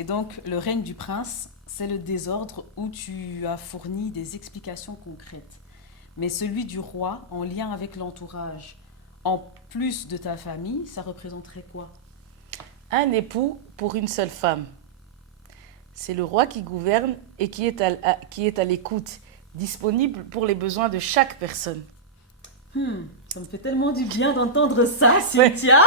Et donc, le règne du prince, c'est le désordre où tu as fourni des explications concrètes. Mais celui du roi, en lien avec l'entourage, en plus de ta famille, ça représenterait quoi? Un époux pour une seule femme. C'est le roi qui gouverne et qui est à l'écoute, disponible pour les besoins de chaque personne. Ça me fait tellement du bien d'entendre ça, Ouais. Cynthia.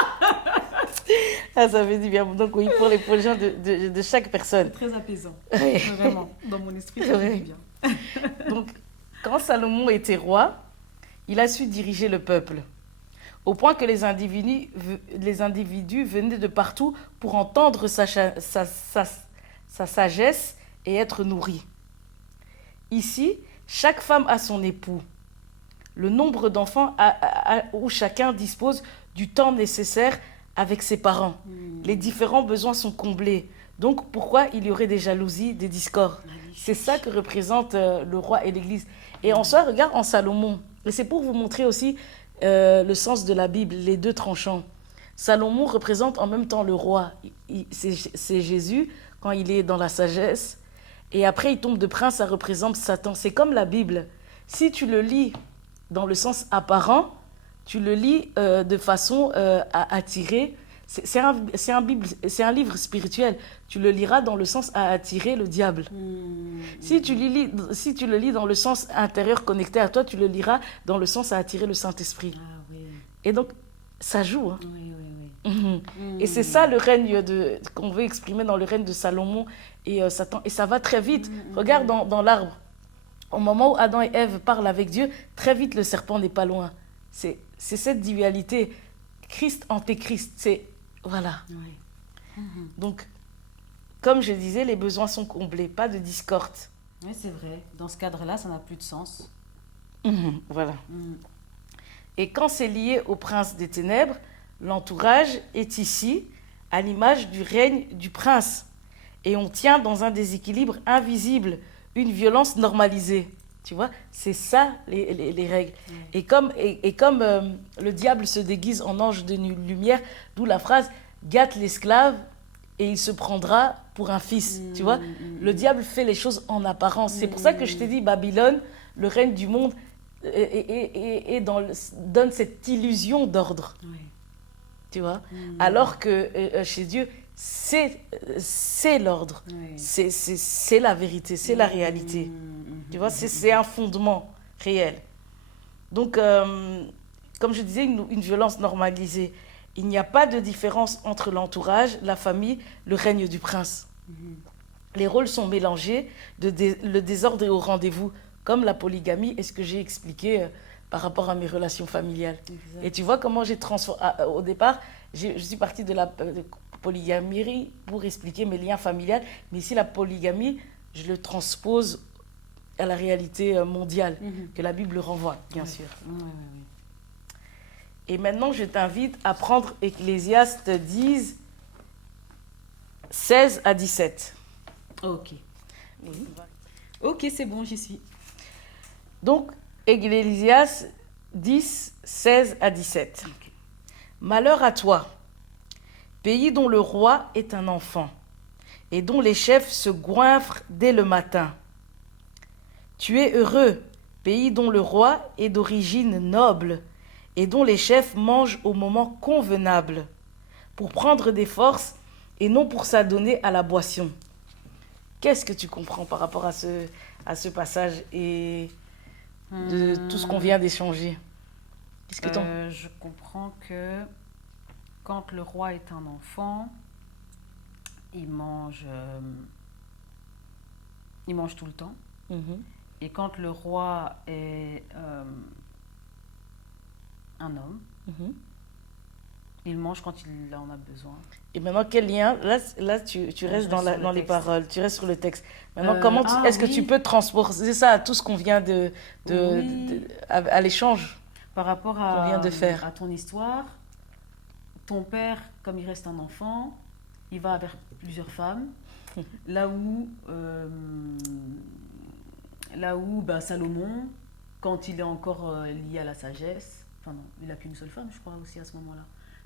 Ah, ça fait du bien. Donc oui, pour les gens de chaque personne. C'est très apaisant. Ouais. Vraiment. Dans mon esprit, ça fait du Ouais. bien. Donc, quand Salomon était roi, il a su diriger le peuple, au point que les individus venaient de partout pour entendre sa sagesse et être nourris. Ici, chaque femme a son époux. Le nombre d'enfants où chacun dispose du temps nécessaire avec ses parents. Les différents besoins sont comblés. Donc pourquoi il y aurait des jalousies, des discords? C'est ça que représente le roi et l'Église. Et en soi, regarde en Salomon. Et c'est pour vous montrer aussi le sens de la Bible, les deux tranchants. Salomon représente en même temps le roi. C'est Jésus quand il est dans la sagesse. Et après, il tombe de prince, ça représente Satan. C'est comme la Bible. Si tu le lis dans le sens apparent, tu le lis de façon à attirer. C'est un livre spirituel. Tu le liras dans le sens à attirer le diable. Si tu le lis dans le sens intérieur connecté à toi, tu le liras dans le sens à attirer le Saint-Esprit. Ah oui. Et donc, ça joue. Hein. Oui, oui, oui. Et c'est ça le règne qu'on veut exprimer dans le règne de Salomon et Satan. Et ça va très vite. Regarde dans l'arbre. Au moment où Adam et Ève parlent avec Dieu, très vite le serpent n'est pas loin. C'est cette dualité. Christ, antéchrist. Voilà. Oui. Donc, comme je disais, les besoins sont comblés, pas de discorde. Oui, c'est vrai. Dans ce cadre-là, ça n'a plus de sens. Voilà. Mm. Et quand c'est lié au prince des ténèbres, l'entourage est ici à l'image du règne du prince. Et on tient dans un déséquilibre invisible, une violence normalisée. Tu vois, c'est ça les règles. Et comme le diable se déguise en ange de lumière, d'où la phrase « gâte l'esclave et il se prendra pour un fils ». Tu vois, le diable fait les choses en apparence. C'est pour ça que je t'ai dit, Babylone, le règne du monde, donne cette illusion d'ordre. Oui. Tu vois, alors que chez Dieu, c'est l'ordre, Oui. c'est la vérité, c'est la réalité. Tu vois, c'est un fondement réel. Donc, comme je disais, une violence normalisée. Il n'y a pas de différence entre l'entourage, la famille, le règne du prince. Les rôles sont mélangés, le désordre est au rendez-vous, comme la polygamie et ce que j'ai expliqué par rapport à mes relations familiales. Exact. Et tu vois comment j'ai transformé. Au départ, je suis partie de la polygamie pour expliquer mes liens familiaux, mais ici, la polygamie, je le transpose à la réalité mondiale, que la Bible renvoie, bien sûr. Oui, oui, Et maintenant, je t'invite à prendre Ecclésiaste 10, 16 à 17. oui. Ok. Ok, c'est bon, j'y suis. Donc, Ecclésiaste 10, 16 à 17. Ok. Malheur à toi, pays dont le roi est un enfant, et dont les chefs se goinfrent dès le matin. Tu es heureux, pays dont le roi est d'origine noble, et dont les chefs mangent au moment convenable, pour prendre des forces et non pour s'adonner à la boisson. Qu'est-ce que tu comprends par rapport à ce passage et de tout ce qu'on vient d'échanger? Qu'est-ce que t'en... Je comprends que quand le roi est un enfant, il mange tout le temps. Et quand le roi est un homme, il mange quand il en a besoin. Et maintenant, quel lien? Là tu restes reste dans sur le les texte. paroles, tu restes sur le texte. Maintenant, est-ce que oui. tu peux transposer ça à tout ce qu'on vient Oui. à l'échange Par rapport qu'on vient de faire? à ton histoire, ton père, comme il reste un enfant, il va vers plusieurs femmes. Là où ben, Salomon, quand il est encore lié à la sagesse, enfin non, il n'a qu'une seule femme, je crois, aussi à ce moment-là.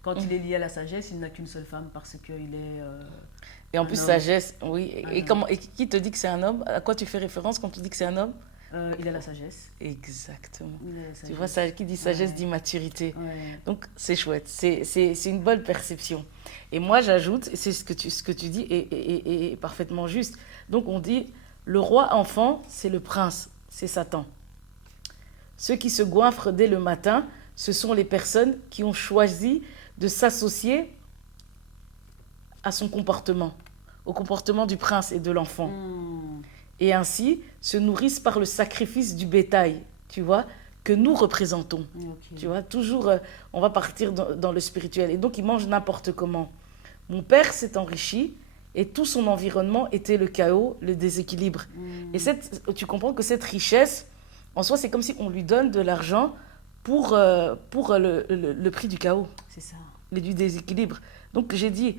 Quand il est lié à la sagesse, il n'a qu'une seule femme parce qu'il est Et en un plus, homme. sagesse, oui. Un Et, homme. comment, et qui te dit que c'est un homme? À quoi tu fais référence quand tu dis que c'est un homme? Il a la sagesse. Exactement. Il a la Tu vois, sagesse. ça, qui dit sagesse Ouais. dit maturité. Ouais. Donc, c'est chouette. C'est une bonne perception. Et moi, j'ajoute, et c'est ce que tu dis est parfaitement juste. Donc, on dit, le roi enfant, c'est le prince, c'est Satan. Ceux qui se goinfrent dès le matin, ce sont les personnes qui ont choisi de s'associer à son comportement, au comportement du prince et de l'enfant. Hmm. Et ainsi se nourrissent par le sacrifice du bétail, tu vois, que nous représentons. Ok. Tu vois, toujours, on va partir dans le spirituel. Et donc, ils mangent n'importe comment. Mon père s'est enrichi et tout son environnement était le chaos, le déséquilibre. Hmm. Et tu comprends que cette richesse, en soi, c'est comme si on lui donne de l'argent pour le prix du chaos C'est ça. et du déséquilibre. Donc, j'ai dit,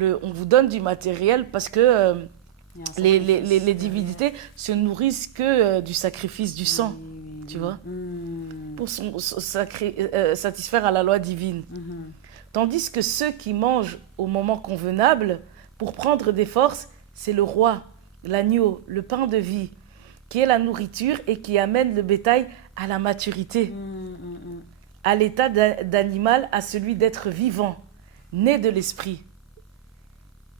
on vous donne du matériel parce que Il y a un les sacrifice derrière. divinités se nourrissent que du sacrifice du sang, Oui, oui, tu oui. vois, Hmm. pour satisfaire à la loi divine. Mhm. Tandis que ceux qui mangent au moment convenable pour prendre des forces, c'est le roi, l'agneau, le pain de vie, qui est la nourriture et qui amène le bétail à la maturité, à l'état d'animal, à celui d'être vivant, né de l'esprit.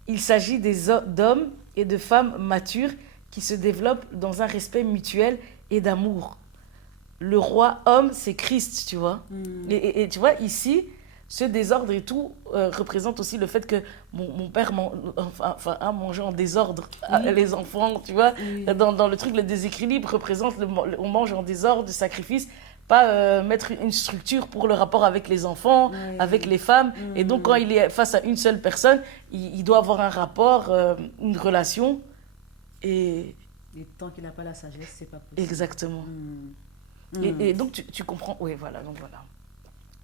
Il s'agit d'hommes et de femmes matures qui se développent dans un respect mutuel et d'amour. Le roi homme, c'est Christ, tu vois. Mm. Et tu vois, ici, ce désordre et tout représente aussi le fait que mon père a mangé en désordre Oui. les enfants, tu vois. Oui. Dans le truc, le déséquilibre représente on mange en désordre, le sacrifice, pas mettre une structure pour le rapport avec les enfants, Oui. avec les femmes. Et donc, quand il est face à une seule personne, il doit avoir un rapport, une relation. Et Et tant qu'il n'a pas la sagesse, c'est pas possible. exactement. Mm. Et donc, tu comprends. Oui, voilà. Donc, voilà.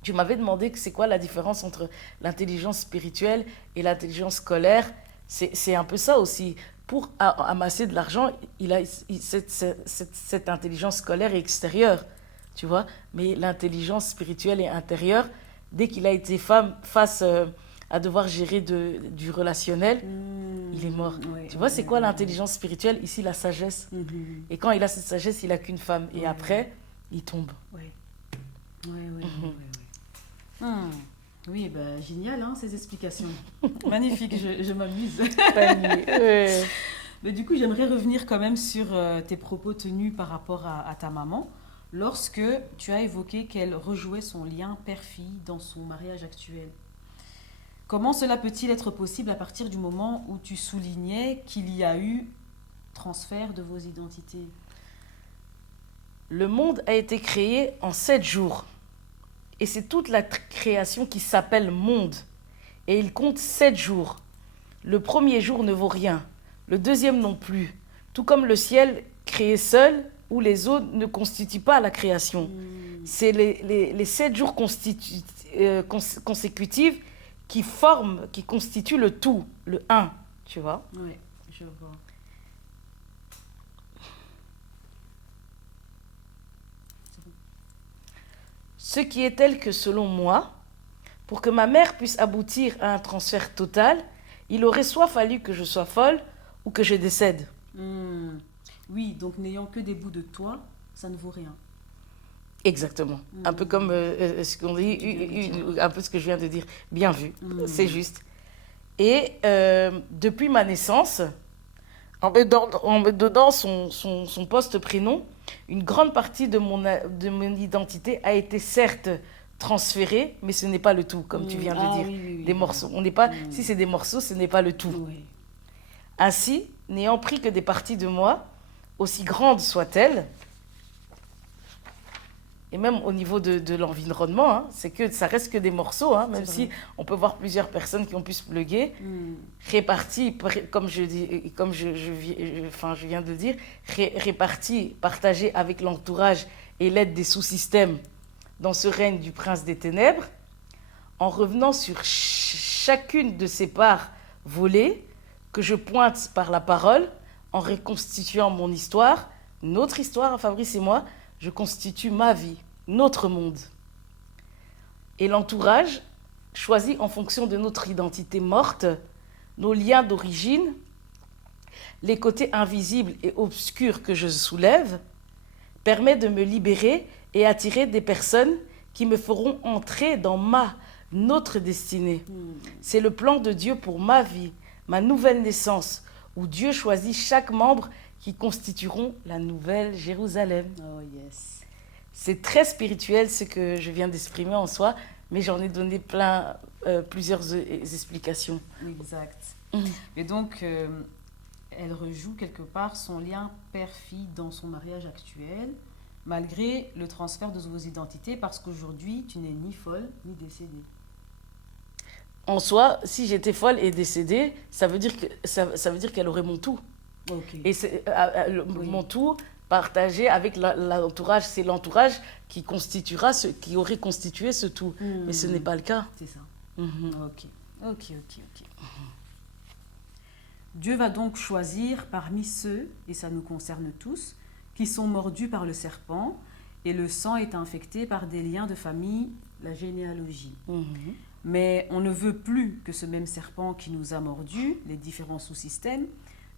Tu m'avais demandé que c'est quoi la différence entre l'intelligence spirituelle et l'intelligence scolaire. C'est un peu ça aussi. Pour amasser de l'argent, cette intelligence scolaire est extérieure, tu vois. Mais l'intelligence spirituelle et intérieure, dès qu'il a été face à devoir gérer du relationnel, il est mort. Ouais, Tu vois, c'est quoi l'intelligence spirituelle? Ici, la sagesse. Mhm. Et quand il a cette sagesse, il n'a qu'une femme. Et Ouais. après, il tombe. Ouais. Ouais. Hmm. Oui, bah, génial, hein, ces explications. Magnifique, je m'amuse. Ouais. Mais du coup, j'aimerais revenir quand même sur tes propos tenus par rapport à ta maman, lorsque tu as évoqué qu'elle rejouait son lien père-fille dans son mariage actuel. Comment cela peut-il être possible à partir du moment où tu soulignais qu'il y a eu transfert de vos identités? Le monde a été créé en 7 jours. Et c'est toute la création qui s'appelle monde. Et il compte 7 jours. Le premier jour ne vaut rien. Le deuxième non plus. Tout comme le ciel créé seul, où les eaux ne constituent pas la création. C'est les 7 jours consécutifs qui constituent le tout, le un, tu vois. Oui, je vois. Ce qui est tel que selon moi, pour que ma mère puisse aboutir à un transfert total, il aurait soit fallu que je sois folle ou que je décède. Hmm. Oui, donc n'ayant que des bouts de toi, ça ne vaut rien. Exactement. Un peu comme ce qu'on dit, un peu ce que je viens de dire. Bien vu, c'est juste. Et depuis ma naissance, en me donnant son poste-prénom, une grande partie de mon identité a été certes transférée, mais ce n'est pas le tout, comme tu viens de dire. Oui, des morceaux. On n'est pas, si c'est des morceaux, ce n'est pas le tout. Oui. Ainsi, n'ayant pris que des parties de moi, aussi grandes soient-elles, et même au niveau de l'environnement, hein, ça reste que des morceaux, hein, même si on peut voir plusieurs personnes qui ont pu se pluguer, répartis, comme je viens de le dire, répartis, partagés avec l'entourage et l'aide des sous-systèmes dans ce règne du prince des ténèbres, en revenant sur chacune de ces parts volées que je pointe par la parole, en reconstituant mon histoire, notre histoire, Fabrice et moi, je constitue ma vie, notre monde. Et l'entourage choisis en fonction de notre identité morte, nos liens d'origine, les côtés invisibles et obscurs que je soulève, permet de me libérer et attirer des personnes qui me feront entrer dans notre destinée. C'est le plan de Dieu pour ma vie, ma nouvelle naissance, où Dieu choisit chaque membre qui constitueront la nouvelle Jérusalem. Oh yes. C'est très spirituel ce que je viens d'exprimer en soi, mais j'en ai donné plusieurs explications. Exact. Et donc, elle rejoue quelque part son lien père-fille dans son mariage actuel, malgré le transfert de vos identités, parce qu'aujourd'hui, tu n'es ni folle ni décédée. En soi, si j'étais folle et décédée, ça veut dire qu'elle aurait mon tout. Ok. Et c'est, Oui. mon tout partagé avec l'entourage. C'est l'entourage qui qui aurait constitué ce tout. Mais ce n'est pas le cas. C'est ça. Mhm. Ok. Dieu va donc choisir parmi ceux, et ça nous concerne tous, qui sont mordus par le serpent, et le sang est infecté par des liens de famille, la généalogie. Mhm. Mais on ne veut plus que ce même serpent qui nous a mordus, les différents sous-systèmes,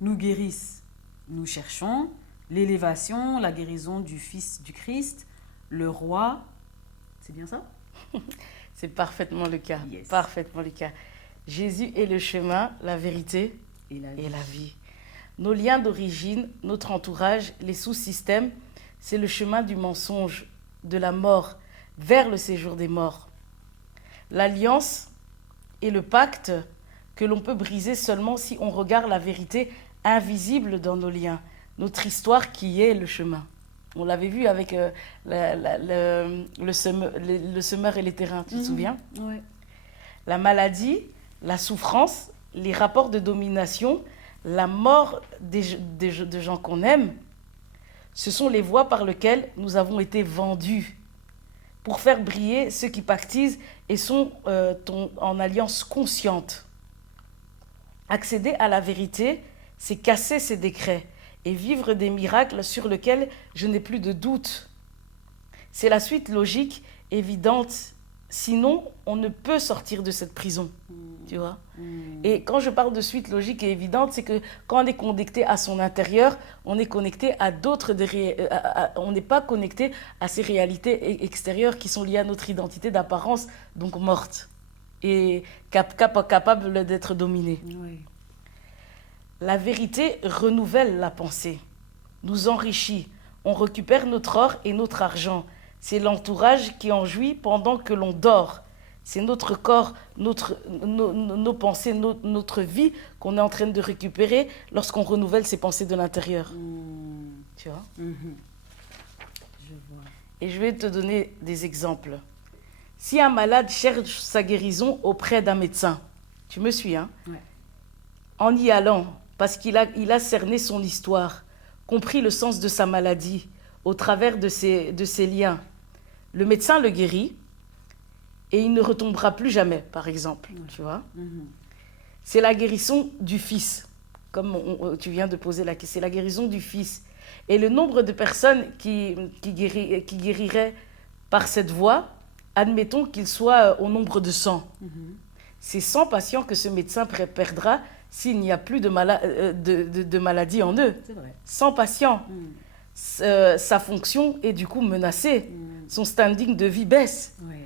nous guérisse. Nous cherchons l'élévation, la guérison du Fils du Christ, le roi. C'est bien ça? C'est parfaitement le cas. Yes. Parfaitement le cas. Jésus est le chemin, la vérité Et la et la vie. Nos liens d'origine, notre entourage, les sous-systèmes, c'est le chemin du mensonge, de la mort, vers le séjour des morts. L'alliance et le pacte que l'on peut briser seulement si on regarde la vérité invisible dans nos liens, notre histoire qui est le chemin. On l'avait vu avec le semeur et les terrains, tu te souviens? Ouais. La maladie, la souffrance, les rapports de domination, la mort de gens qu'on aime, ce sont les voies par lesquelles nous avons été vendus pour faire briller ceux qui pactisent et sont en alliance consciente. Accéder à la vérité, c'est casser ces décrets et vivre des miracles sur lesquels je n'ai plus de doute. C'est la suite logique, évidente. Sinon, on ne peut sortir de cette prison. Tu vois? Et quand je parle de suite logique et évidente, c'est que quand on est connecté à son intérieur, on est connecté à d'autres... on n'est pas connecté à ces réalités extérieures qui sont liées à notre identité d'apparence, donc morte, et capable d'être dominée. Oui. La vérité renouvelle la pensée, nous enrichit. On récupère notre or et notre argent. C'est l'entourage qui en jouit pendant que l'on dort. C'est notre corps, nos pensées, notre vie qu'on est en train de récupérer lorsqu'on renouvelle ses pensées de l'intérieur. Tu vois? Je vois. Et je vais te donner des exemples. Si un malade cherche sa guérison auprès d'un médecin, tu me suis, hein? Ouais. En y allant, parce qu'il a cerné son histoire, compris le sens de sa maladie, au travers de ses liens, le médecin le guérit et il ne retombera plus jamais, par exemple. Tu vois? C'est la guérison du Fils, comme tu viens de poser la question. C'est la guérison du Fils. Et le nombre de personnes qui guériraient par cette voie, admettons qu'il soit au nombre de 100. C'est 100 patients que ce médecin perdra s'il n'y a plus de maladie en eux. C'est vrai. 100 patients. Sa fonction est du coup menacée. Son standing de vie baisse. Ouais.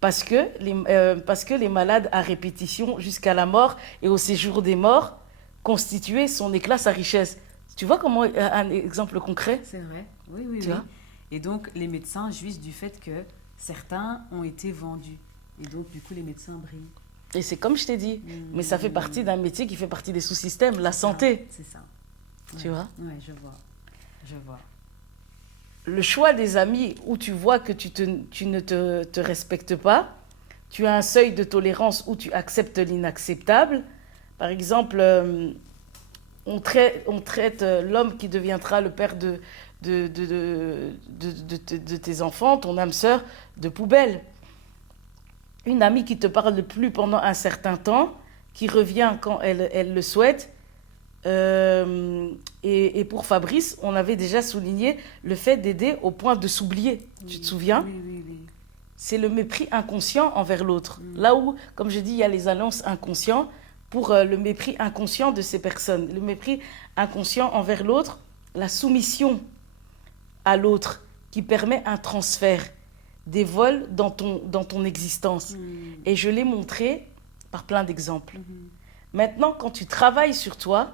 Parce que les malades à répétition jusqu'à la mort et au séjour des morts constituaient son éclat, sa richesse. Tu vois comment un exemple concret? C'est vrai. Oui. Tu vois? Et donc, les médecins jouissent du fait que certains ont été vendus. Et donc, du coup, les médecins brillent. Et c'est comme je t'ai dit, mais ça fait partie d'un métier qui fait partie des sous-systèmes, la santé. C'est ça. Tu vois? Oui, je vois. Le choix des amis où tu vois que tu ne te respectes pas, tu as un seuil de tolérance où tu acceptes l'inacceptable. Par exemple, on traite l'homme qui deviendra le père de tes enfants, ton âme sœur, de poubelle. Une amie qui ne te parle plus pendant un certain temps, qui revient quand elle le souhaite. Et pour Fabrice, on avait déjà souligné le fait d'aider au point de s'oublier. Tu te souviens? Oui. c'est le mépris inconscient envers l'autre. Là où, comme je dis, il y a les alliances inconscientes pour le mépris inconscient de ces personnes. Le mépris inconscient envers l'autre, la soumission à l'autre qui permet un transfert, des vols dans ton existence. Et je l'ai montré par plein d'exemples. Maintenant, quand tu travailles sur toi,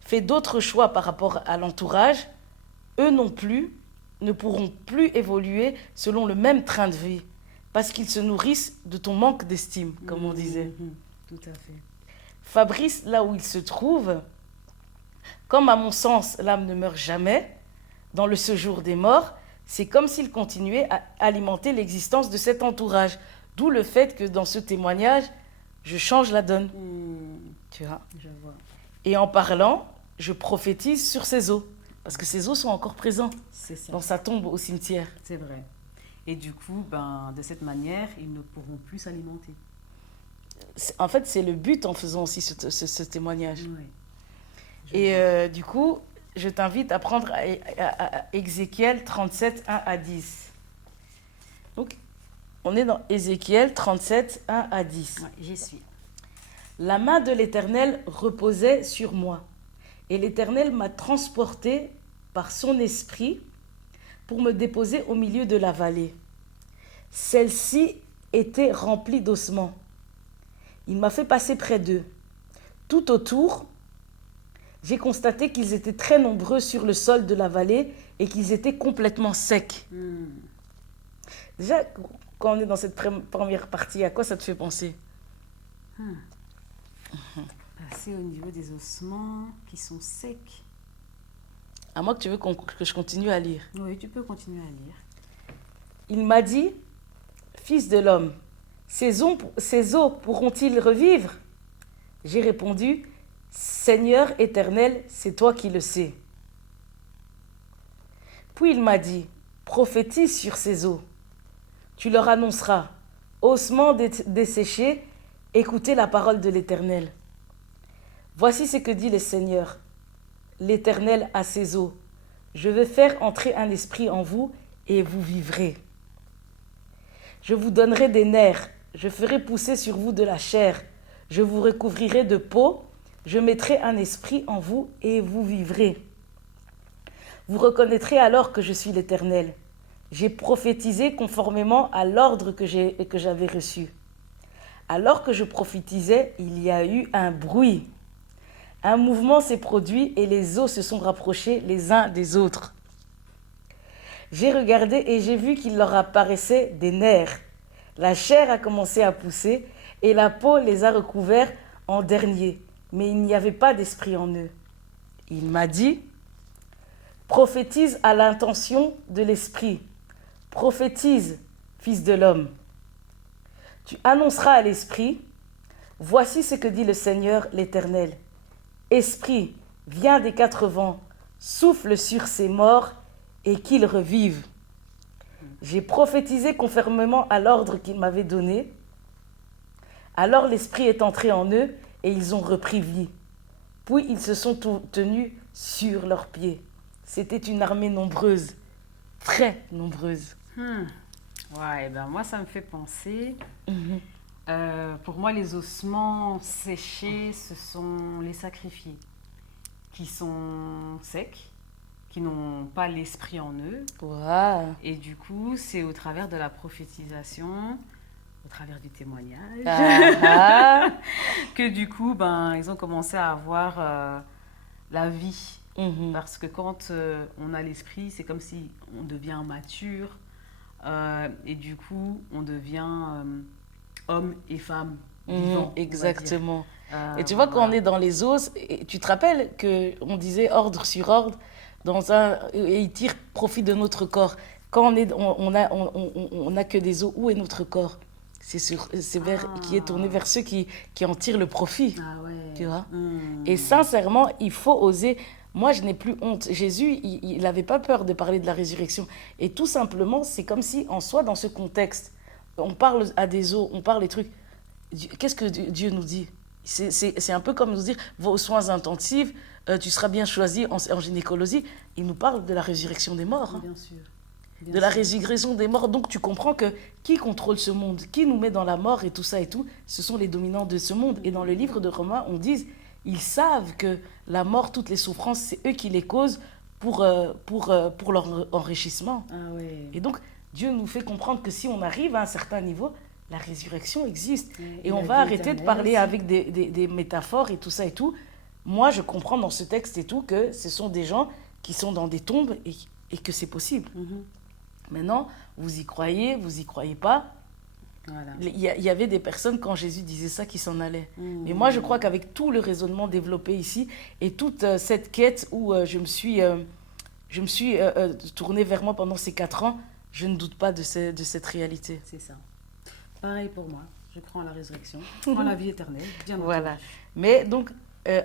fais d'autres choix par rapport à l'entourage, eux non plus ne pourront plus évoluer selon le même train de vie parce qu'ils se nourrissent de ton manque d'estime, comme on disait. Tout à fait. Fabrice, là où il se trouve, comme à mon sens, l'âme ne meurt jamais, dans le séjour des morts, c'est comme s'il continuait à alimenter l'existence de cet entourage. D'où le fait que dans ce témoignage, je change la donne. Tu vois. Je vois. Et en parlant, je prophétise sur ses os. Parce que ses os sont encore présents C'est ça. dans sa tombe au cimetière. C'est vrai. Et du coup, de cette manière, ils ne pourront plus s'alimenter. En fait, c'est le but en faisant aussi ce témoignage. Oui. Et du coup, je t'invite à prendre à Ézéchiel 37, 1 à 10. Donc, on est dans Ézéchiel 37, 1 à 10. Ouais, j'y suis. La main de l'Éternel reposait sur moi, et l'Éternel m'a transporté par son esprit pour me déposer au milieu de la vallée. Celle-ci était remplie d'ossements. Il m'a fait passer près d'eux. Tout autour, j'ai constaté qu'ils étaient très nombreux sur le sol de la vallée et qu'ils étaient complètement secs. Déjà, quand on est dans cette première partie, à quoi ça te fait penser? C'est au niveau des ossements qui sont secs. À moins que tu veux que je continue à lire. Oui, tu peux continuer à lire. Il m'a dit, fils de l'homme, ces os pourront-ils revivre? J'ai répondu, Seigneur éternel, c'est toi qui le sais. Puis il m'a dit, prophétise sur ces eaux. Tu leur annonceras, ossements desséchés, écoutez la parole de l'Éternel. Voici ce que dit le Seigneur, l'Éternel à ses eaux. Je vais faire entrer un esprit en vous et vous vivrez. Je vous donnerai des nerfs, je ferai pousser sur vous de la chair, je vous recouvrirai de peau, je mettrai un esprit en vous et vous vivrez. Vous reconnaîtrez alors que je suis l'Éternel. J'ai prophétisé conformément à l'ordre que j'avais reçu. Alors que je prophétisais, il y a eu un bruit. Un mouvement s'est produit et les os se sont rapprochés les uns des autres. J'ai regardé et j'ai vu qu'il leur apparaissait des nerfs. La chair a commencé à pousser et la peau les a recouverts en dernier, mais il n'y avait pas d'esprit en eux. Il m'a dit, prophétise à l'intention de l'esprit. Prophétise, fils de l'homme. Tu annonceras à l'esprit, voici ce que dit le Seigneur l'Éternel. Esprit, viens des quatre vents, souffle sur ces morts et qu'ils revivent. J'ai prophétisé conformément à l'ordre qu'il m'avait donné. Alors l'esprit est entré en eux et ils ont repris vie. Puis ils se sont tenus sur leurs pieds. C'était une armée nombreuse, très nombreuse. Ouais, moi, ça me fait penser. Pour moi, les ossements séchés, ce sont les sacrifiés qui sont secs, qui n'ont pas l'esprit en eux. Wow. Et du coup, c'est au travers de la prophétisation, au travers du témoignage, que du coup, ils ont commencé à avoir la vie. Parce que quand on a l'esprit, c'est comme si on devient mature et du coup, on devient homme et femme vivants. Exactement. Et tu vois, quand on est dans les os, tu te rappelles qu'on disait ordre sur ordre, et il tire profit de notre corps. Quand on n'a que des os, où est notre corps? Qui est tourné vers ceux qui en tirent le profit. Ah ouais. Tu vois. Et sincèrement, il faut oser. Moi, je n'ai plus honte. Jésus, il n'avait pas peur de parler de la résurrection. Et tout simplement, c'est comme si, en soi, dans ce contexte, on parle à des os, on parle des trucs. Qu'est-ce que Dieu nous dit? C'est un peu comme nous dire, va aux soins intensifs, tu seras bien choisi en gynécologie. Il nous parle de la résurrection des morts. Bien sûr. Bien de la sûr. résurrection des morts. Donc tu comprends que qui contrôle ce monde, qui nous met dans la mort et tout ça et tout, ce sont les dominants de ce monde. Et dans le livre de Romains, on dit, ils savent que la mort, toutes les souffrances, c'est eux qui les causent pour leur enrichissement. Ah ouais. Et donc, Dieu nous fait comprendre que si on arrive à un certain niveau, la résurrection existe. Ouais, Et et on la va vie arrêter de éternelle parler aussi. avec des métaphores et tout ça et tout. Moi, je comprends dans ce texte et tout que ce sont des gens qui sont dans des tombes et que c'est possible. Mhm. Maintenant, vous y croyez pas. Voilà. Il y avait des personnes, quand Jésus disait ça, qui s'en allaient. Mhm. Mais moi, je crois qu'avec tout le raisonnement développé ici et toute cette quête où je me suis tournée vers moi pendant ces 4 ans, je ne doute pas de cette réalité. C'est ça. Pareil pour moi. Je crois en la résurrection, je crois en la vie éternelle, bien Voilà. entendu. Mais donc,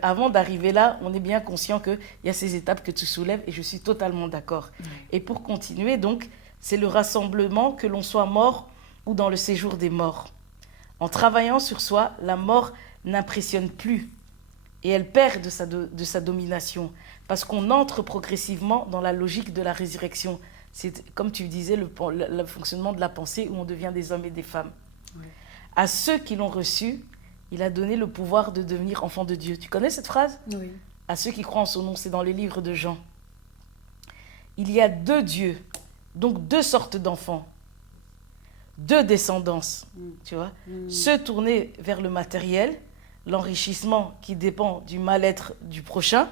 avant d'arriver là, on est bien conscient qu'il y a ces étapes que tu soulèves et je suis totalement d'accord. Et pour continuer, donc, c'est le rassemblement, que l'on soit mort ou dans le séjour des morts. En travaillant sur soi, la mort n'impressionne plus et elle perd de sa domination parce qu'on entre progressivement dans la logique de la résurrection. C'est, comme tu disais, le fonctionnement de la pensée où on devient des hommes et des femmes. Ouais. À ceux qui l'ont reçu, il a donné le pouvoir de devenir enfants de Dieu. Tu connais cette phrase ? Oui. À ceux qui croient en son nom, c'est dans les livres de Jean. Il y a 2 dieux, donc 2 sortes d'enfants, 2 descendances, tu vois. Ceux tournés vers le matériel, l'enrichissement qui dépend du mal-être du prochain,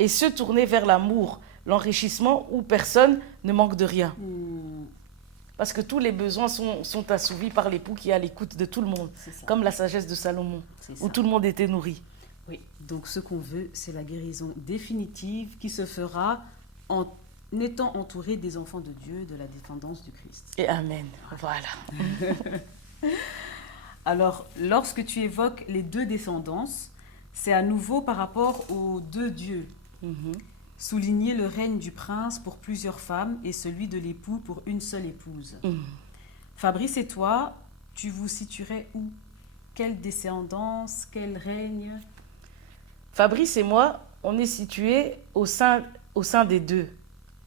et ceux tournés vers l'amour, l'enrichissement où personne ne manque de rien. Parce que tous les besoins sont assouvis par l'époux qui est à l'écoute de tout le monde, C'est ça. comme la sagesse de Salomon, C'est où ça. tout le monde était nourri. Oui. Donc ce qu'on veut, c'est la guérison définitive qui se fera en étant entouré des enfants de Dieu, de la descendance du Christ. Et amen. Voilà. Alors, lorsque tu évoques les 2 descendances, c'est à nouveau par rapport aux 2 dieux. Mhm. Souligner le règne du prince pour plusieurs femmes et celui de l'époux pour une seule épouse. Mhm. Fabrice et toi, tu vous situerais où? Quelle descendance? Quel règne? Fabrice et moi, on est situés au sein des 2,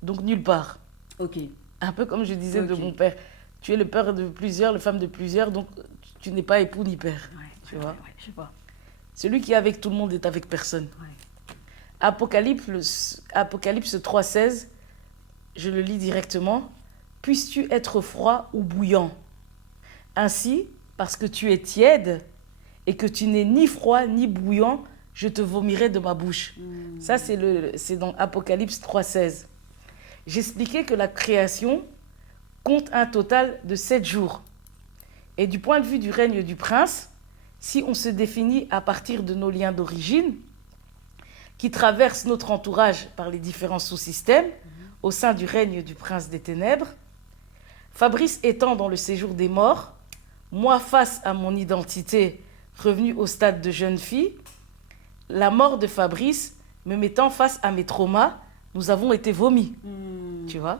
donc nulle part. Ok. Un peu comme je disais de Ok. mon père. Tu es le père de plusieurs, le femme de plusieurs, donc tu n'es pas époux ni père. Ouais, Tu vois. je vois. Celui qui est avec tout le monde est avec personne. Ouais. Apocalypse 3,16, je le lis directement. Puisses-tu être froid ou bouillant? Ainsi, parce que tu es tiède et que tu n'es ni froid ni bouillant, je te vomirai de ma bouche. Ça, c'est dans Apocalypse 3,16. J'expliquais que la création compte un total de 7 jours. Et du point de vue du règne du prince, si on se définit à partir de nos liens d'origine, qui traversent notre entourage par les différents sous-systèmes, au sein du règne du prince des ténèbres, Fabrice étant dans le séjour des morts, moi face à mon identité revenue au stade de jeune fille, la mort de Fabrice me mettant face à mes traumas, nous avons été vomis, tu vois.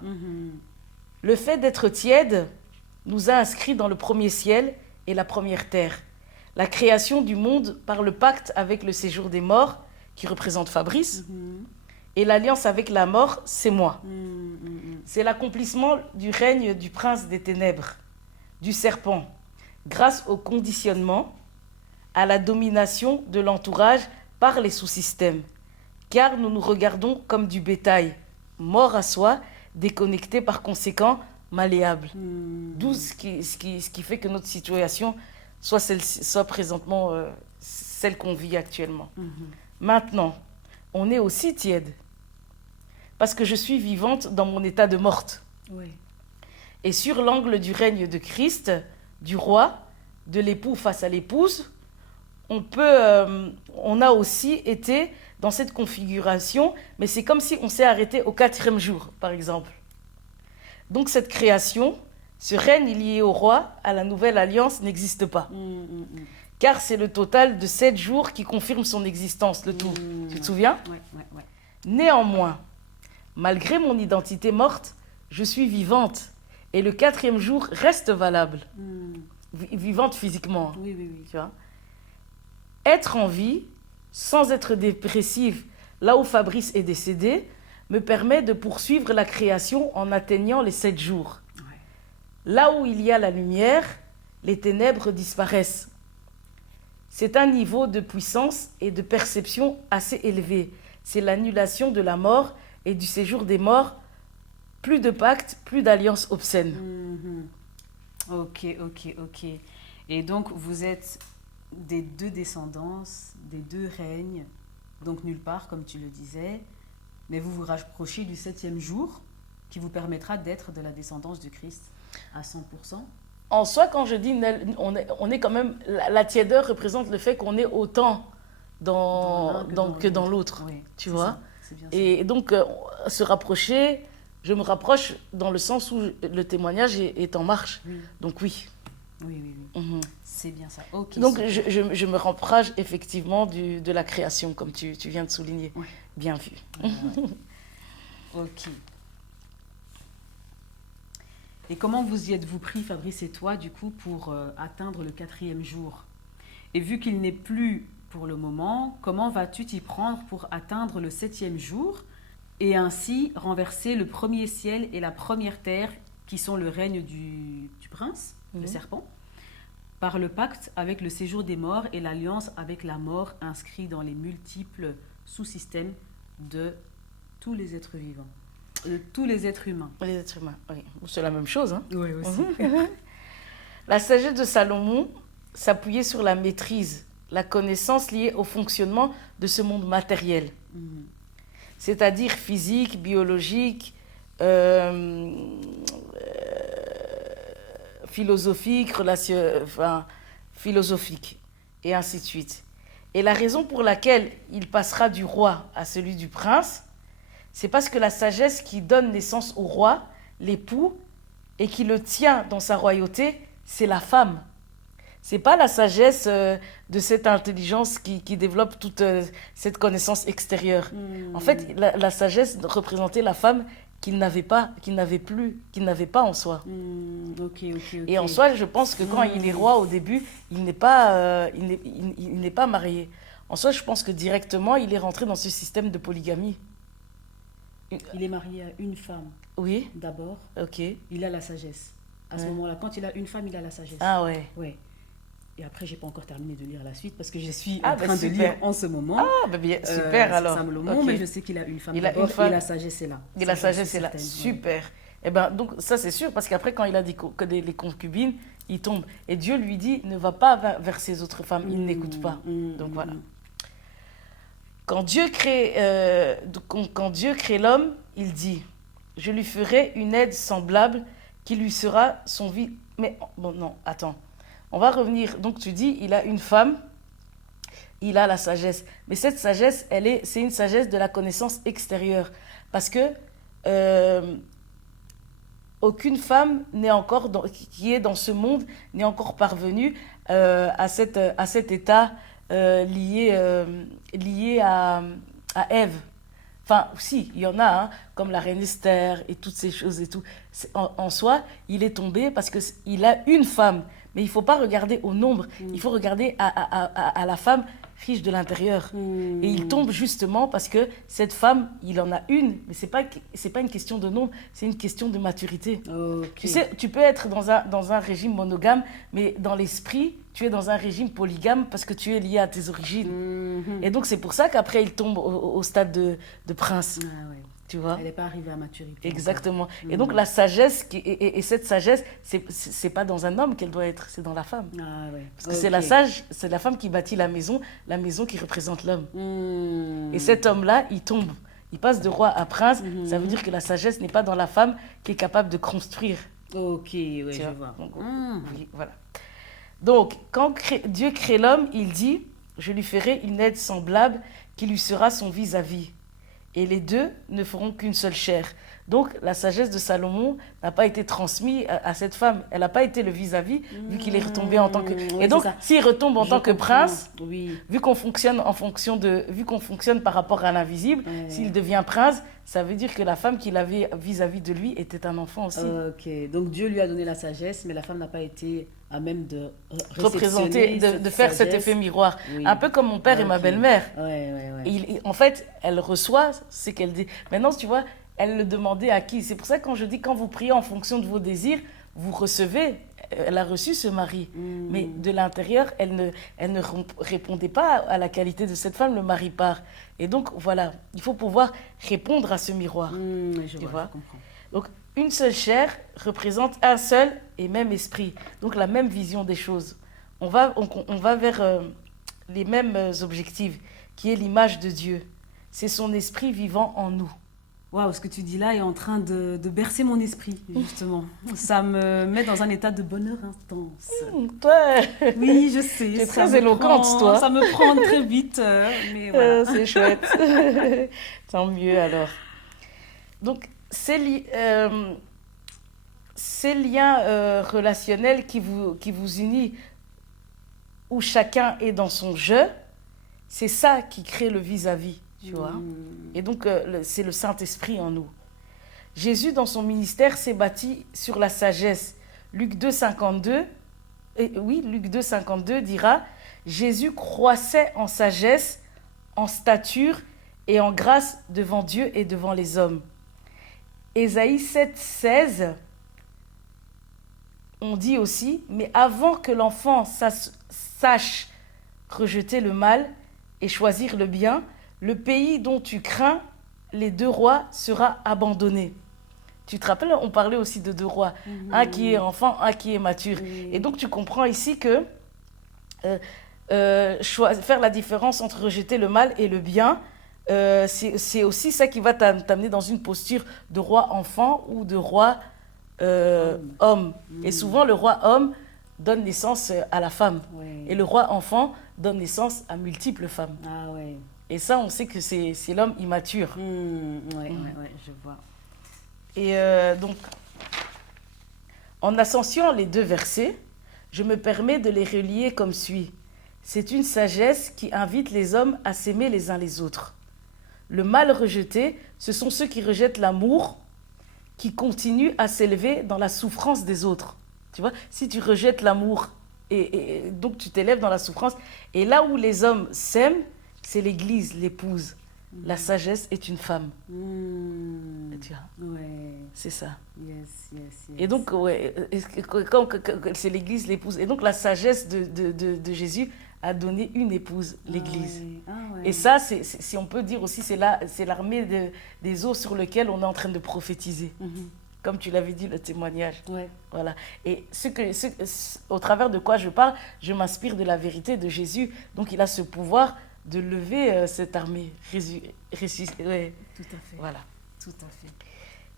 Le fait d'être tiède nous a inscrits dans le premier ciel et la première terre. La création du monde par le pacte avec le séjour des morts, qui représente Fabrice, et l'alliance avec la mort, c'est moi. C'est l'accomplissement du règne du prince des ténèbres, du serpent, grâce au conditionnement, à la domination de l'entourage par les sous-systèmes, car nous nous regardons comme du bétail, mort à soi, déconnecté par conséquent, malléable. D'où ce qui fait que notre situation soit présentement celle qu'on vit actuellement. Maintenant, on est aussi tiède, parce que je suis vivante dans mon état de morte. Oui. Et sur l'angle du règne de Christ, du roi, de l'époux face à l'épouse, on a aussi été dans cette configuration, mais c'est comme si on s'est arrêté au 4e jour, par exemple. Donc cette création, ce règne lié au roi, à la nouvelle alliance, n'existe pas. Car c'est le total de 7 jours qui confirme son existence, le tout. Tu te souviens? Ouais. Néanmoins, malgré mon identité morte, je suis vivante. Et le 4e jour reste valable. Vivante physiquement. Oui. Tu vois? Être en vie, sans être dépressive, là où Fabrice est décédé, me permet de poursuivre la création en atteignant les 7 jours. Ouais. Là où il y a la lumière, les ténèbres disparaissent. C'est un niveau de puissance et de perception assez élevé. C'est l'annulation de la mort et du séjour des morts. Plus de pacte, plus d'alliance obscène. Ok. Et donc, vous êtes des 2 descendances, des 2 règnes, donc nulle part, comme tu le disais, mais vous vous rapprochez du 7e jour, qui vous permettra d'être de la descendance de Christ à 100%. En soi, quand je dis on est quand même... La tiédeur représente le fait qu'on est autant que dans l'autre. Oui, tu vois ça, c'est bien ça. Et donc, se rapprocher, je me rapproche dans le sens où le témoignage est en marche. Oui. Donc oui. Oui. Mhm. C'est bien ça. Ok. Donc super. je me rapproche effectivement de la création, comme tu viens de souligner. Ouais. Bien vu. Ouais. Ok. Et comment vous y êtes-vous pris, Fabrice et toi, du coup, pour atteindre le 4e jour? Et vu qu'il n'est plus pour le moment, comment vas-tu t'y prendre pour atteindre le 7e jour et ainsi renverser le premier ciel et la première terre, qui sont le règne du prince, le serpent, par le pacte avec le séjour des morts et l'alliance avec la mort inscrit dans les multiples sous-systèmes de tous les êtres vivants, de tous les êtres humains. Les êtres humains, oui. C'est la même chose. Hein. Oui, aussi. La sagesse de Salomon s'appuyait sur la maîtrise, la connaissance liée au fonctionnement de ce monde matériel, c'est-à-dire physique, biologique, philosophique, philosophique, et ainsi de suite. Et la raison pour laquelle il passera du roi à celui du prince, c'est parce que la sagesse qui donne naissance au roi, l'époux, et qui le tient dans sa royauté, c'est la femme. C'est pas la sagesse de cette intelligence qui développe toute cette connaissance extérieure. En fait, la sagesse représentait la femme qu'il n'avait pas en soi. Ok. Et en soi, je pense que quand il est roi au début, il n'est pas marié. En soi, je pense que directement, il est rentré dans ce système de polygamie. Il est marié à une femme, Oui, d'abord. ok. Il a la sagesse. À ce moment-là, quand il a une femme, il a la sagesse. Ah ouais. Ouais. Et après, j'ai pas encore terminé de lire la suite parce que je suis Ah, en train de super. lire en ce moment. Ah, bah bien, super alors. Salomon, Ok. mais je sais qu'il a une femme Il a d'abord une femme. et la sagesse est là. Et la Ça, je sagesse suis est là. certaine, ouais. Super. Eh ben, donc, ça, c'est sûr, parce qu'après, quand il a dit que les concubines, il tombe. Et Dieu lui dit, ne va pas vers ces autres femmes. Il n'écoute pas. Donc, voilà. Quand Dieu crée l'homme, il dit, je lui ferai une aide semblable qui lui sera son vie. Mais, bon, non, attends. On va revenir. Donc, tu dis, il a une femme, il a la sagesse. Mais cette sagesse, c'est une sagesse de la connaissance extérieure. Parce que aucune femme n'est encore qui est dans ce monde n'est encore parvenue à cet état lié à Ève. Enfin, si, il y en a, hein, comme la reine Esther et toutes ces choses et tout. En soi, il est tombé parce qu'il a une femme. Mais il ne faut pas regarder au nombre, il faut regarder à la femme riche de l'intérieur. Et il tombe justement parce que cette femme, il en a une, mais c'est pas une question de nombre, c'est une question de maturité. Okay. Tu sais, tu peux être dans un régime monogame, mais dans l'esprit, tu es dans un régime polygame parce que tu es lié à tes origines. Et donc, c'est pour ça qu'après, il tombe au stade de prince. Ah ouais. Tu vois? Elle n'est pas arrivée à maturité. Exactement. Et donc, la sagesse, et cette sagesse, c'est pas dans un homme qu'elle doit être, c'est dans la femme. Ah ouais. Parce que c'est la femme qui bâtit la maison qui représente l'homme. Et cet homme-là, il tombe. Il passe de roi à prince. Ça veut dire que la sagesse n'est pas dans la femme qui est capable de construire. Ok, oui, je vois. Donc, oui, voilà. Donc, quand Dieu crée l'homme, il dit, je lui ferai une aide semblable qui lui sera son vis-à-vis. Et les deux ne feront qu'une seule chair. Donc, la sagesse de Salomon n'a pas été transmise à cette femme. Elle n'a pas été le vis-à-vis, vu qu'il est retombé en tant que... Oui, et donc, s'il retombe en tant que prince, oui. vu qu'on fonctionne par rapport à l'invisible, s'il devient prince, ça veut dire que la femme qu'il avait vis-à-vis de lui était un enfant aussi. Ok, donc Dieu lui a donné la sagesse, mais la femme n'a pas été à même de représenter, réceptionner de cette faire cet sagesse. effet miroir. Oui. Un peu comme mon père et ma Ok. belle-mère. Ouais. En fait, elle reçoit ce qu'elle dit. Maintenant, tu vois, elle le demandait à qui? C'est pour ça que quand je dis, quand vous priez en fonction de vos désirs, vous recevez. Elle a reçu ce mari. Mais de l'intérieur, elle ne répondait pas à la qualité de cette femme, le mari part. Et donc, voilà, il faut pouvoir répondre à ce miroir. Je Tu vois, vois? je comprends. Donc, une seule chair représente un seul et même esprit. Donc, la même vision des choses. On va vers les mêmes objectifs, qui est l'image de Dieu. C'est son esprit vivant en nous. Waouh, ce que tu dis là est en train de bercer mon esprit, justement. Ça me met dans un état de bonheur intense. Toi, Oui, je sais. tu es ça très me éloquente, prend- toi. Ça me prend très vite, mais voilà. C'est chouette. Tant mieux alors. Donc, ces liens relationnels qui vous unissent, où chacun est dans son jeu, c'est ça qui crée le vis-à-vis, tu vois. Et donc, c'est le Saint-Esprit en nous. Jésus, dans son ministère, s'est bâti sur la sagesse. Luc 2, 52, Luc 2, 52 dira « Jésus croissait en sagesse, en stature et en grâce devant Dieu et devant les hommes. » Ésaïe 7, 16, on dit aussi « Mais avant que l'enfant sache rejeter le mal et choisir le bien, le pays dont tu crains les deux rois sera abandonné. » Tu te rappelles, on parlait aussi de deux rois, un qui est enfant, un qui est mature. Et donc tu comprends ici que faire la différence entre rejeter le mal et le bien, c'est aussi ça qui va t'amener dans une posture de roi enfant ou de roi homme. Et souvent le roi homme donne naissance à la femme. Ouais. Et le roi enfant donne naissance à multiples femmes. Ah ouais. Et ça, on sait que c'est l'homme immature. Ouais, je vois. Et donc, en associant les deux versets, je me permets de les relier comme suit. C'est une sagesse qui invite les hommes à s'aimer les uns les autres. Le mal rejeté, ce sont ceux qui rejettent l'amour, qui continuent à s'élever dans la souffrance des autres. Tu vois, si tu rejettes l'amour, et donc tu t'élèves dans la souffrance, et là où les hommes s'aiment, c'est l'église, l'épouse. La sagesse est une femme. Tu vois, Ouais. c'est ça. Yes. Et donc, ouais, comme c'est l'église, l'épouse. Et donc, la sagesse de Jésus a donné une épouse, l'église. Ouais. Et ça, si on peut dire aussi, c'est l'armée des eaux sur lesquelles on est en train de prophétiser. Comme tu l'avais dit, le témoignage. Ouais. Voilà. Et au travers de quoi je parle, je m'inspire de la vérité de Jésus. Donc, il a ce pouvoir de lever cette armée. Ouais. Tout à fait. Voilà. Tout à fait.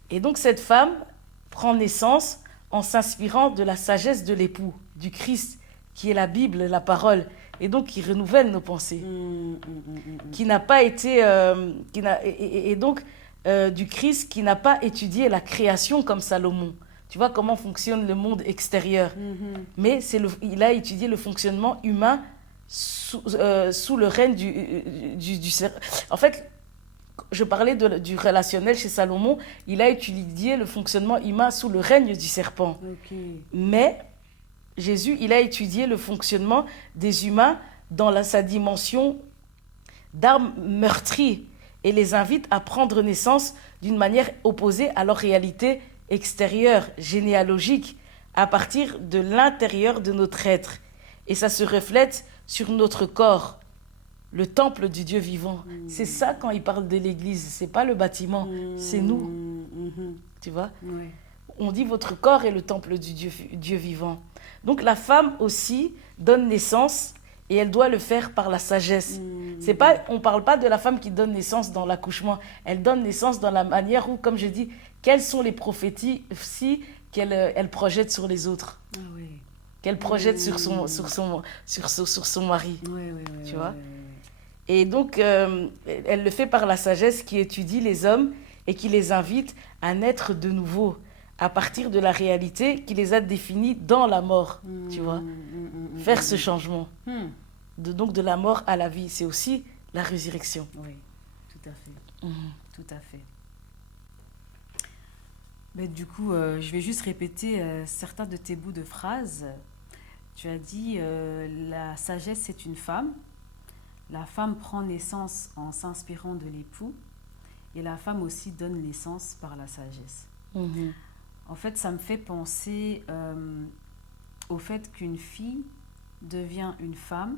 Et donc, cette femme prend naissance en s'inspirant de la sagesse de l'époux, du Christ, qui est la Bible, la parole, et donc qui renouvelle nos pensées, qui n'a pas été, du Christ qui n'a pas étudié la création comme Salomon. Tu vois comment fonctionne le monde extérieur. Mais il a étudié le fonctionnement humain sous le règne du en fait, je parlais du relationnel chez Salomon. Il a étudié le fonctionnement humain sous le règne du serpent. Okay. Mais Jésus, il a étudié le fonctionnement des humains dans sa dimension d'armes meurtries et les invite à prendre naissance d'une manière opposée à leur réalité extérieure, généalogique, à partir de l'intérieur de notre être. Et ça se reflète sur notre corps, le temple du Dieu vivant. C'est ça quand il parle de l'église, c'est pas le bâtiment, c'est nous. Tu vois? Ouais. On dit votre corps est le temple du Dieu vivant. Donc la femme aussi donne naissance et elle doit le faire par la sagesse. C'est pas, on parle pas de la femme qui donne naissance dans l'accouchement. Elle donne naissance dans la manière où, comme je dis, quelles sont les prophéties qu'elle projette sur les autres. Ah ouais. Qu'elle projette sur son mari. Ouais, tu vois. Et donc, elle le fait par la sagesse qui étudie les hommes et qui les invite à naître de nouveau à partir de la réalité qui les a définis dans la mort, tu vois. Faire ce changement. Donc, de la mort à la vie, c'est aussi la résurrection. Oui, tout à fait. Tout à fait. Mais du coup, je vais juste répéter certains de tes bouts de phrases. Tu as dit la sagesse, c'est une femme. La femme prend naissance en s'inspirant de l'époux. Et la femme aussi donne naissance par la sagesse. Mhm. En fait, ça me fait penser au fait qu'une fille devient une femme.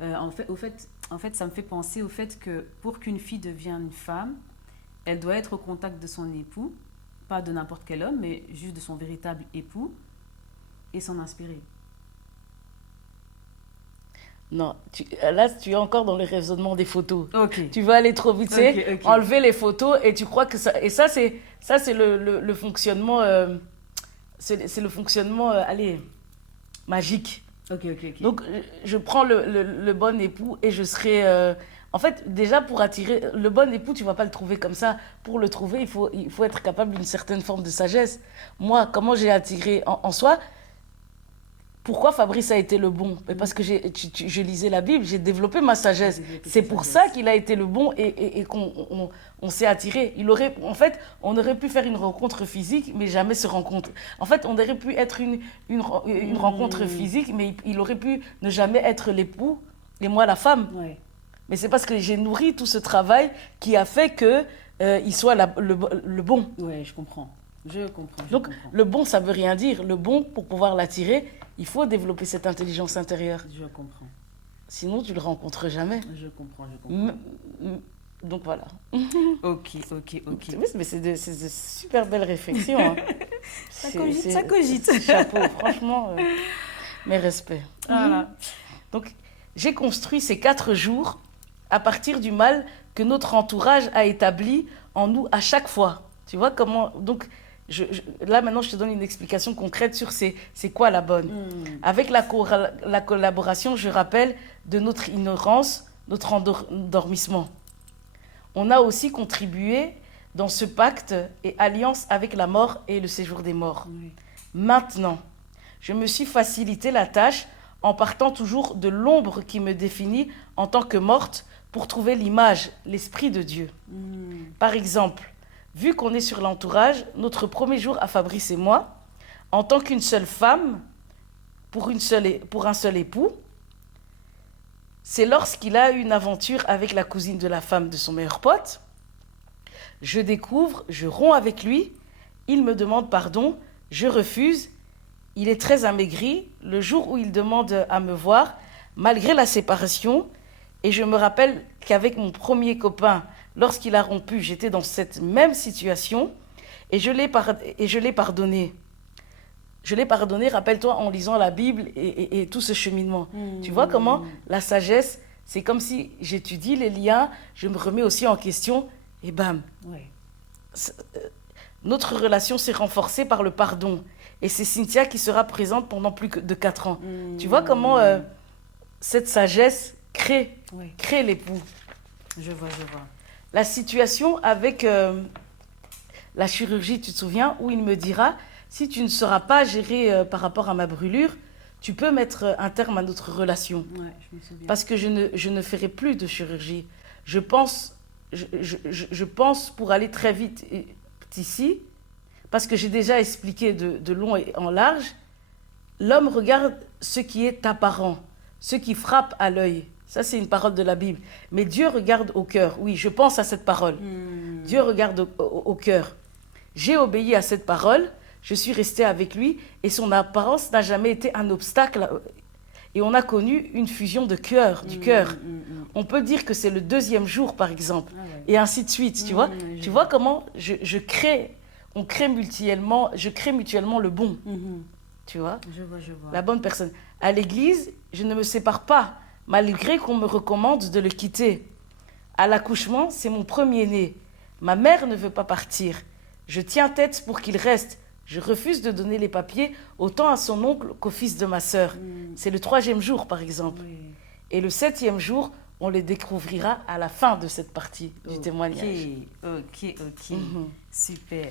En fait, ça me fait penser au fait que pour qu'une fille devienne une femme, elle doit être au contact de son époux, pas de n'importe quel homme, mais juste de son véritable époux, et s'en inspirer. Non, là, tu es encore dans le raisonnement des photos. Ok. Tu vas aller trop vite, tu sais, Ok. enlever les photos et tu crois que ça... Et ça, c'est le fonctionnement... c'est le fonctionnement, allez, magique. Ok. Donc, je prends le bon époux et je serai... En fait, déjà, pour attirer le bon époux, tu ne vas pas le trouver comme ça. Pour le trouver, il faut être capable d'une certaine forme de sagesse. Moi, comment j'ai attiré en soi... Pourquoi Fabrice a été le bon? Parce que je lisais la Bible, j'ai développé ma sagesse. C'est pour ça qu'il a été le bon et qu'on s'est attiré. En fait, on aurait pu faire une rencontre physique, mais jamais se rencontrer. En fait, on aurait pu être une rencontre physique, mais il aurait pu ne jamais être l'époux et moi la femme. Ouais. Mais c'est parce que j'ai nourri tout ce travail qui a fait qu'il soit le bon. Ouais, je comprends. Donc, le bon, ça ne veut rien dire. Le bon, pour pouvoir l'attirer, il faut développer cette intelligence intérieure. Je comprends. Sinon, tu ne le rencontres jamais. Je comprends. Donc, voilà. Ok. Mais c'est de super belles réflexions. Hein. Ça cogite. Chapeau, franchement, mes respects. Voilà. Donc, j'ai construit ces 4 jours à partir du mal que notre entourage a établi en nous à chaque fois. Tu vois comment... Donc, là, maintenant, je te donne une explication concrète sur c'est quoi la bonne. Avec la collaboration, je rappelle, de notre ignorance, notre endormissement. On a aussi contribué dans ce pacte et alliance avec la mort et le séjour des morts. Oui. Maintenant, je me suis facilité la tâche en partant toujours de l'ombre qui me définit en tant que morte pour trouver l'image, l'esprit de Dieu. Par exemple, vu qu'on est sur l'entourage, notre premier jour à Fabrice et moi, en tant qu'une seule femme, pour un seul époux, c'est lorsqu'il a eu une aventure avec la cousine de la femme de son meilleur pote. Je découvre, je romps avec lui, il me demande pardon, je refuse. Il est très amaigri le jour où il demande à me voir, malgré la séparation. Et je me rappelle qu'avec mon premier copain, lorsqu'il a rompu, j'étais dans cette même situation et je l'ai pardonné. Je l'ai pardonné, rappelle-toi, en lisant la Bible et tout ce cheminement. Tu vois comment la sagesse, c'est comme si j'étudie les liens, je me remets aussi en question et bam. Ouais. Notre relation s'est renforcée par le pardon. Et c'est Cynthia qui sera présente pendant plus de 4 ans. Tu vois comment cette sagesse crée l'époux. Je vois. La situation avec la chirurgie, tu te souviens, où il me dira, si tu ne seras pas géré par rapport à ma brûlure, tu peux mettre un terme à notre relation. Ouais, je me souviens. Parce que je ne ferai plus de chirurgie. Je pense pour aller très vite ici, parce que j'ai déjà expliqué de long et en large, l'homme regarde ce qui est apparent, ce qui frappe à l'œil. Ça, c'est une parole de la Bible. Mais Dieu regarde au cœur. Oui, je pense à cette parole. Dieu regarde au cœur. J'ai obéi à cette parole, je suis restée avec lui et son apparence n'a jamais été un obstacle. Et on a connu une fusion de cœur, du cœur. On peut dire que c'est le 2e jour, par exemple, et ainsi de suite. Tu vois, tu vois comment on crée mutuellement, je crée mutuellement le bon. Tu vois, je vois. la bonne personne. À l'église, je ne me sépare pas, malgré qu'on me recommande de le quitter. À l'accouchement, c'est mon premier-né. Ma mère ne veut pas partir. Je tiens tête pour qu'il reste. Je refuse de donner les papiers autant à son oncle qu'au fils de ma sœur. C'est le 3e jour, par exemple. Oui. Et le 7e jour, on les découvrira à la fin de cette partie du témoignage. Ok. Super.